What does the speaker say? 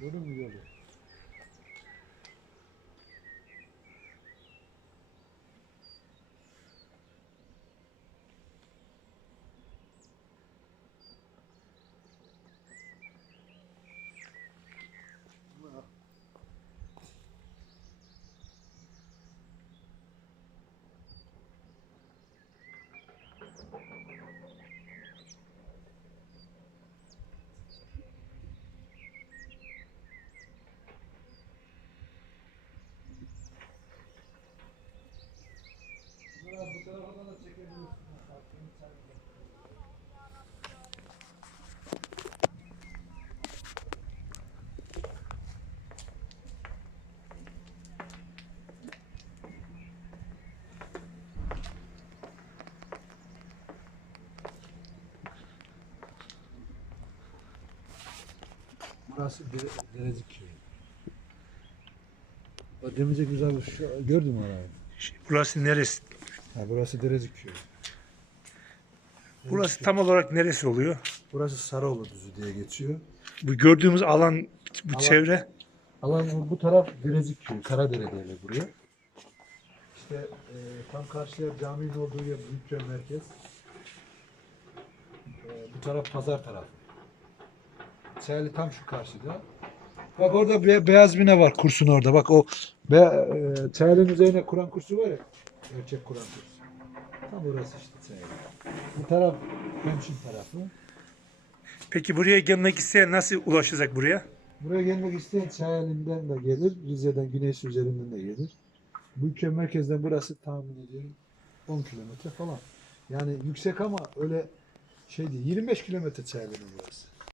Böyle mi yolu? Burası Dere, Derezik köyü. O demeyecek güzel bir şu, gördün mü orayı? Burası neresi? Ha, burası Derezik köyü. Burası tam olarak neresi oluyor? Burası Sarıoğlu düzü diye geçiyor. Bu gördüğümüz alan, bu Alan- çevre. Alan bu, bu taraf Derezik köyü, Karadere derler buraya. İşte e, tam karşıya caminin olduğu yer Büyükköy merkez. E, bu taraf pazar tarafı. Çayeli tam şu karşıda. Bak orada be- beyaz bina var kursun orada. Bak o be, e, Çayeli'nin üzerine Kur'an kursu var ya. Gerçek Kur'an kursu. Tam orası işte Çayeli. Bu taraf Hemşin tarafı. Peki buraya gelmek isteyen nasıl ulaşacak buraya? Buraya gelmek isteyen Çayeli'nden de gelir, Rize'den, Güneş üzerinden de gelir. Bu ülke merkezden burası tahmin ediyorum 10 kilometre falan. Yani yüksek ama öyle şey değil. 25 kilometre Çayeli'nin burası.